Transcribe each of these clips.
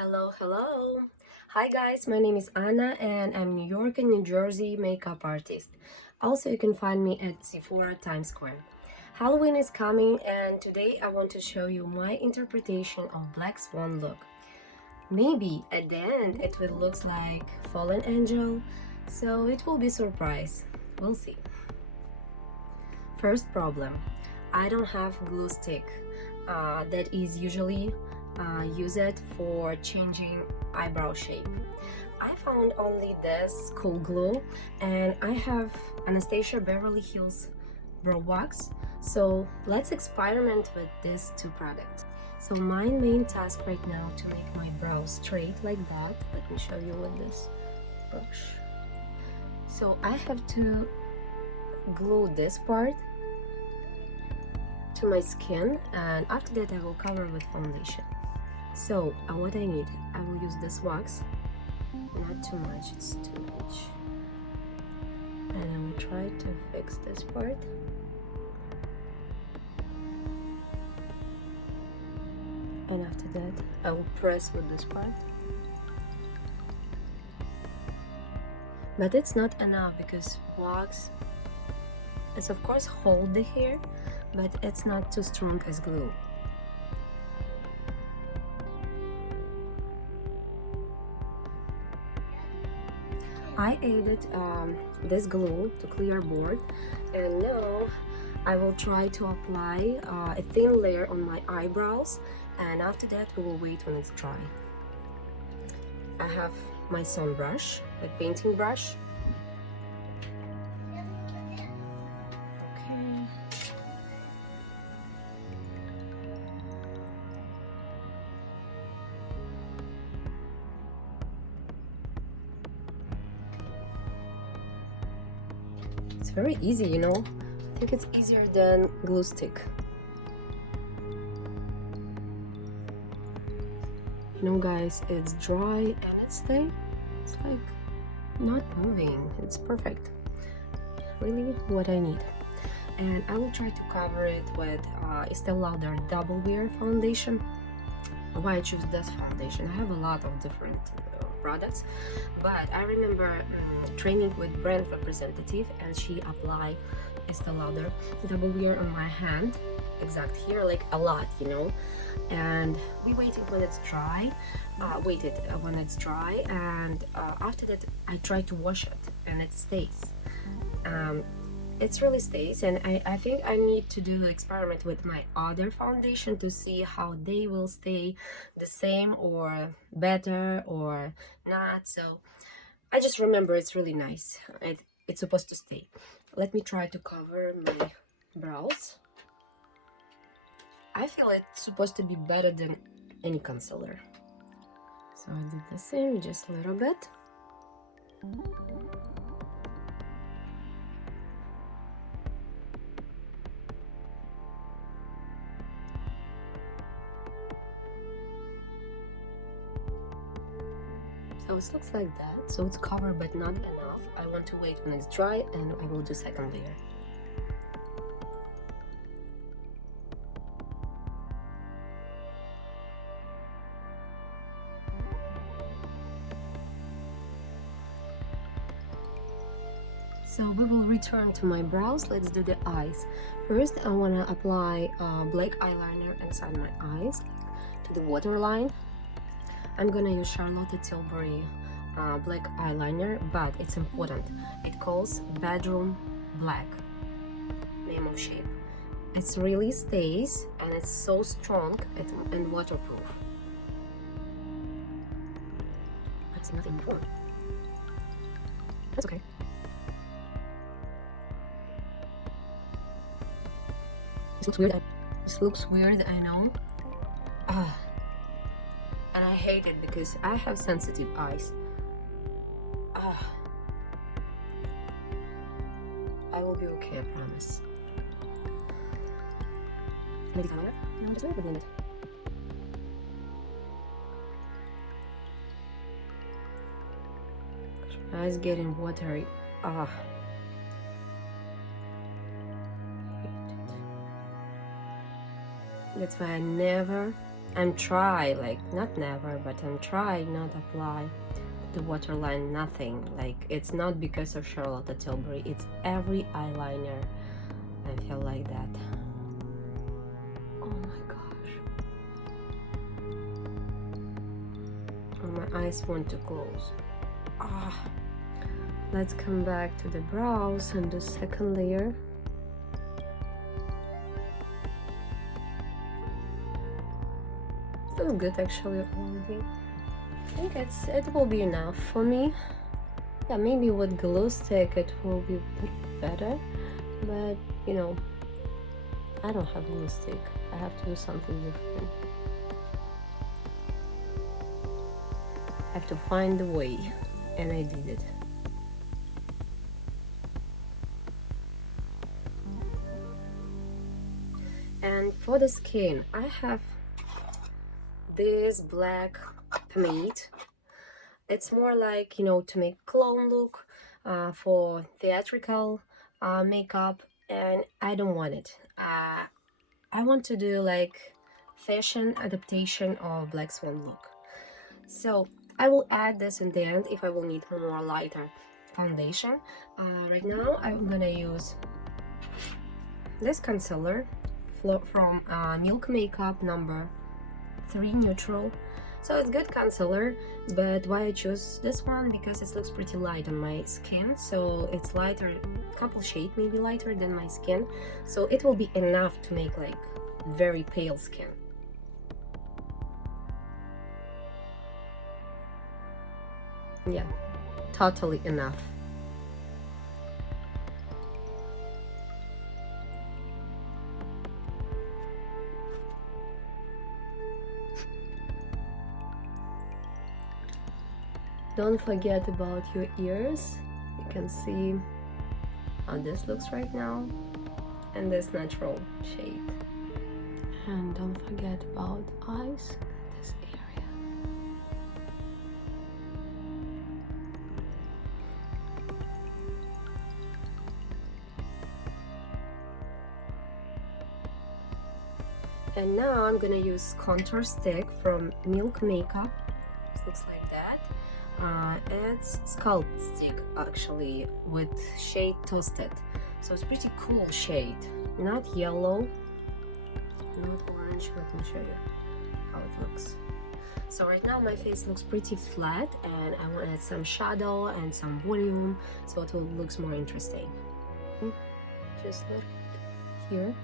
Hello, hello. Hi guys, my name is Anna and I'm New York and New Jersey makeup artist. Also, you can find me at Sephora Times Square. Halloween is coming and today I want to show you my interpretation of Black Swan look. Maybe at the end it will look like fallen angel, so it will be surprise. We'll see. First problem, I don't have glue stick. That is usually used for changing eyebrow shape. I found only this cool glue and I have Anastasia Beverly Hills brow wax. So let's experiment with these two products. So my main task right now to make my brows straight like that. Let me show you with this brush. So I have to glue this part to my skin and after that I will cover with foundation. So what I need, I will use this wax, not too much, it's too much, and I will try to fix this part. And after that I will press with this part. But it's not enough because wax is of course hold the hair, but it's not too strong as glue. I added this glue to clear board, and now I will try to apply a thin layer on my eyebrows, and after that we will wait when it's dry. I have my sun brush, like painting brush. It's very easy, you know. I think it's easier than glue stick. You know guys, it's dry and it's like not moving. It's perfect. Really what I need. And I will try to cover it with Estee Lauder Double Wear foundation. Why I choose this foundation? I have a lot of different products, but I remember training with brand representative and she applied Estee Lauder Double Wear on my hand, exact here, like a lot, you know. And we waited when it's dry, and after that I tried to wash it and it stays. It really stays, and I think I need to do experiment with my other foundation to see how they will stay the same or better or not. So I just remember it's really nice. It's supposed to stay. Let me try to cover my brows. I feel it's supposed to be better than any concealer. So I did the same, just a little bit. So it looks like that. So it's covered but not enough. I want to wait when it's dry and I will do second layer. So we will return to my brows. Let's do the eyes. First, I want to apply black eyeliner inside my eyes, like to the waterline. I'm gonna use Charlotte Tilbury black eyeliner, but it's important. It calls Bedroom Black, name of shape. It really stays and it's so strong and waterproof. It's nothing more. That's okay. This looks weird, I know. And I hate it because I have sensitive eyes. I will be okay, I promise. Maybe camera? No, just wait a minute. My eyes getting watery. That's why I never I'm try, like, not never, but I'm try not apply the waterline nothing. Like, it's not because of Charlotte Tilbury, it's every eyeliner I feel like that. Oh my gosh. Oh, my eyes want to close. Let's come back to the brows and the second layer. Feels good actually already. I think it will be enough for me. Yeah, maybe with glue stick it will be a bit better, but you know, I don't have glue stick. I have to do something different. I have to find the way, and I did it. And for the skin, I have this black pomade. It's more like, you know, to make clone look for theatrical makeup, and I don't want it. I want to do like fashion adaptation of Black Swan look. So I will add this in the end if I will need more lighter foundation. Right now I'm gonna use this concealer from Milk Makeup number 3 neutral. So it's good concealer, but why I choose this one, because it looks pretty light on my skin, so it's lighter, couple shade maybe lighter than my skin, so it will be enough to make like very pale skin. Yeah, totally enough. Don't forget about your ears. You can see how this looks right now, and this natural shade. And don't forget about eyes, this area. And now I'm gonna use contour stick from Milk Makeup. It looks like that. It's sculpt stick actually with shade Toasted, so it's pretty cool shade, not yellow, not orange. Let me show you how it looks. So right now my face looks pretty flat, and I want to add some shadow and some volume so it looks more interesting. Just look here.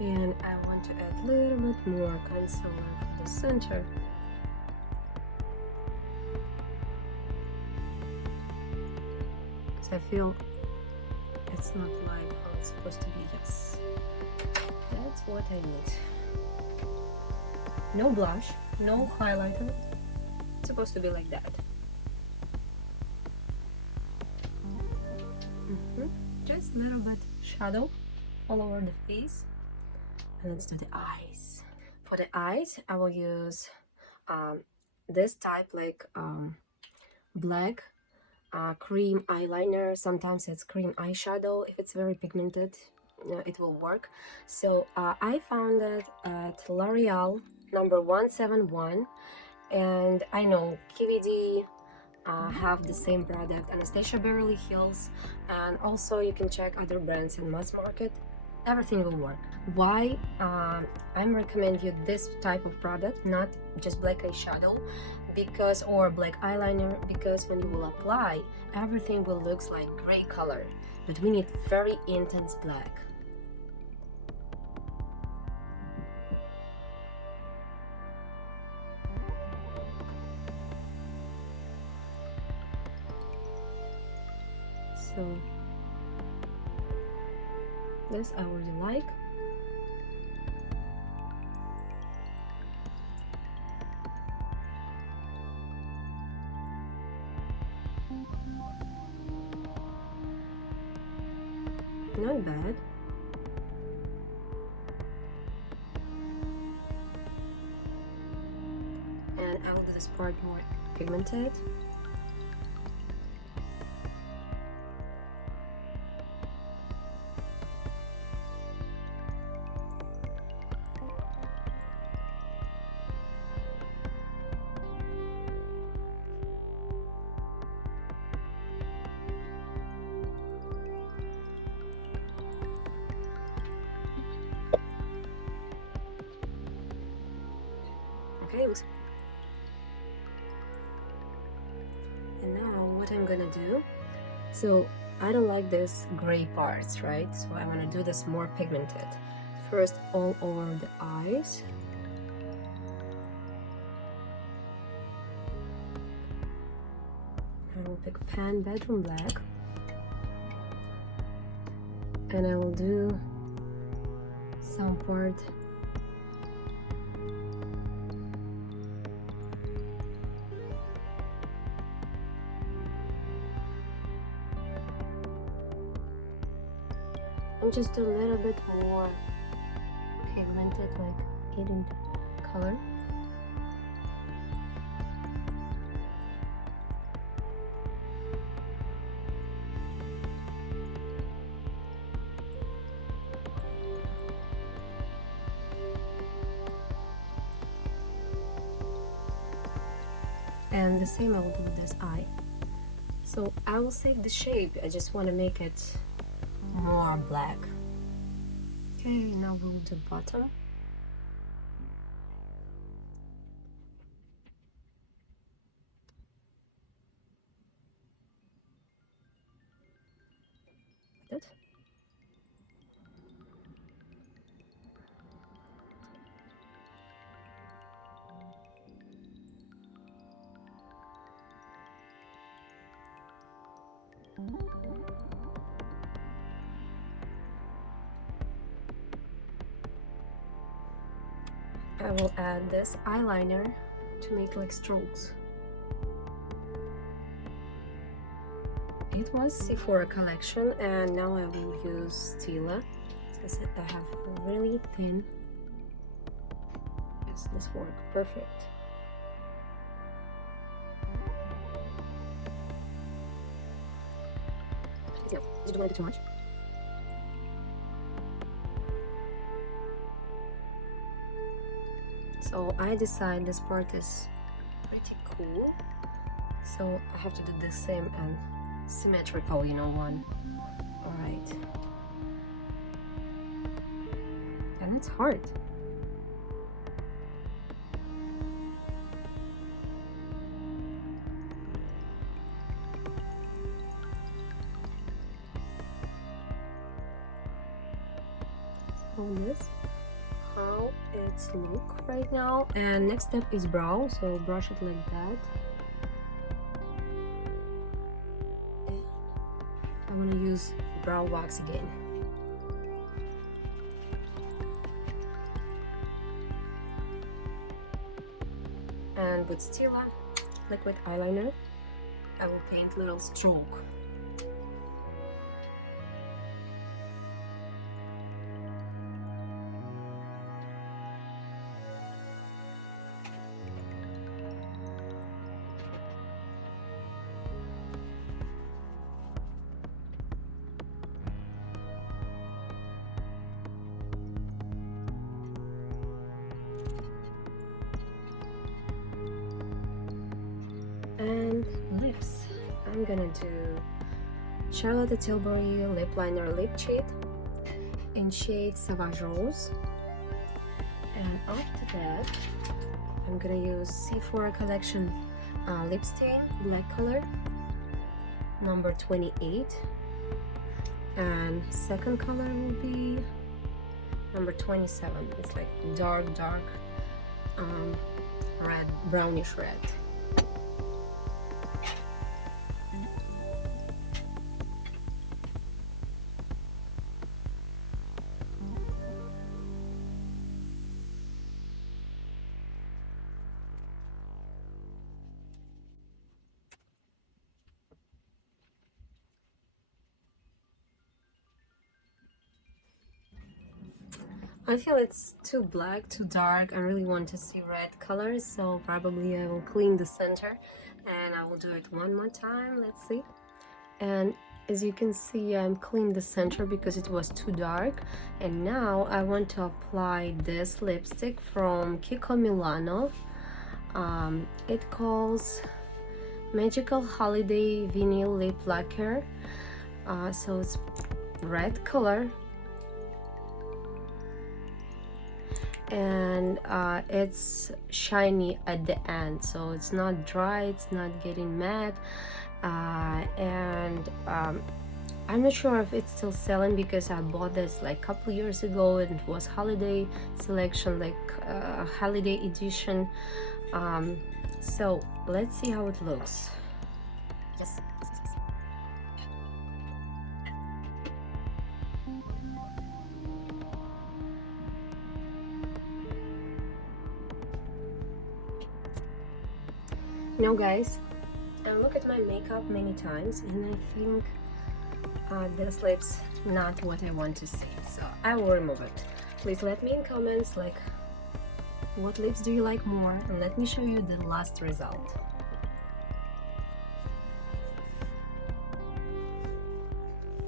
And I want to add a little bit more concealer for the center. Because I feel it's not like how it's supposed to be. Yes, that's what I need. No blush, no highlighter. It's supposed to be like that. Just a little bit shadow all over the face. And let's do the eyes. For the eyes, I will use this type, like black cream eyeliner. Sometimes it's cream eyeshadow. If it's very pigmented, it will work. So I found it at L'Oreal number 171, and I know KVD have the same product, Anastasia Beverly Hills, and also you can check other brands in mass market. Everything will work. Why I'm recommend you this type of product, not just black eyeshadow, because or black eyeliner, because when you will apply, everything will looks like gray color, but we need very intense black. So This I really like. Not bad. And I will do this part more pigmented. Okay, and now what I'm gonna do, so I don't like this gray parts, right? So I want to do this more pigmented. First, all over the eyes. I will pick pan bedroom black, and I will do some part and just a little bit more pigmented, like hidden color. And the same I will do with this eye. So I will save the shape, I just want to make it more black. Okay, now we'll do bottom. Good. I will add this eyeliner to make like strokes. It was Sephora collection, and now I will use Stila. As I said, I have really thin. Yes, this works perfect. Yeah, you don't want to do too much. So I decide this part is pretty cool, so I have to do the same and symmetrical, you know, one. All right, and it's hard. So this how it's look right now, and next step is brow, so brush it like that. And I want to use brow wax again. And with Stila liquid eyeliner, I will paint little stroke. And lips, I'm gonna do Charlotte Tilbury lip liner lip shade in shade Savage Rose, and after that I'm gonna use Sephora collection lip stain black color number 28, and second color will be number 27. It's like dark red, brownish red. I feel it's too black, too dark. I really want to see red colors, so probably I will clean the center and I will do it one more time. Let's see. And as you can see, I'm cleaning the center because it was too dark. And now I want to apply this lipstick from Kiko Milano. It calls Magical Holiday Vinyl Lip Lacquer. So it's red color. And it's shiny at the end, so it's not dry, it's not getting matte. I'm not sure if it's still selling because I bought this like a couple years ago and it was holiday selection, like holiday edition. So let's see how it looks. Yes. You know, guys, I look at my makeup many times and I think this lip's not what I want to see, so I will remove it. Please let me in comments like what lips do you like more, and let me show you the last result.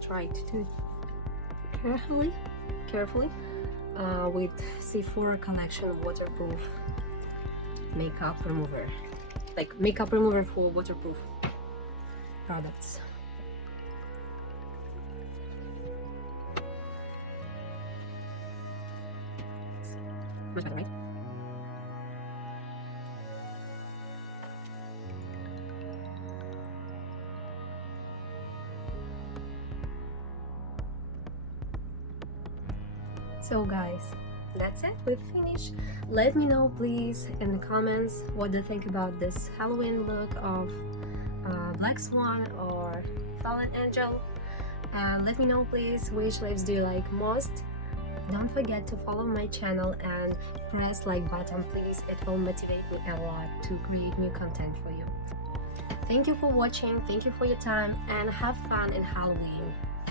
Try to do it carefully with Sephora collection waterproof makeup remover, like makeup remover for waterproof products. Much better, right? So guys, that's it, we've finished. Let me know please in the comments what you think about this Halloween look of Black Swan or Fallen Angel. Let me know please which lips do you like most. Don't forget to follow my channel and press like button please, it will motivate me a lot to create new content for you. Thank you for watching, thank you for your time, and have fun in Halloween.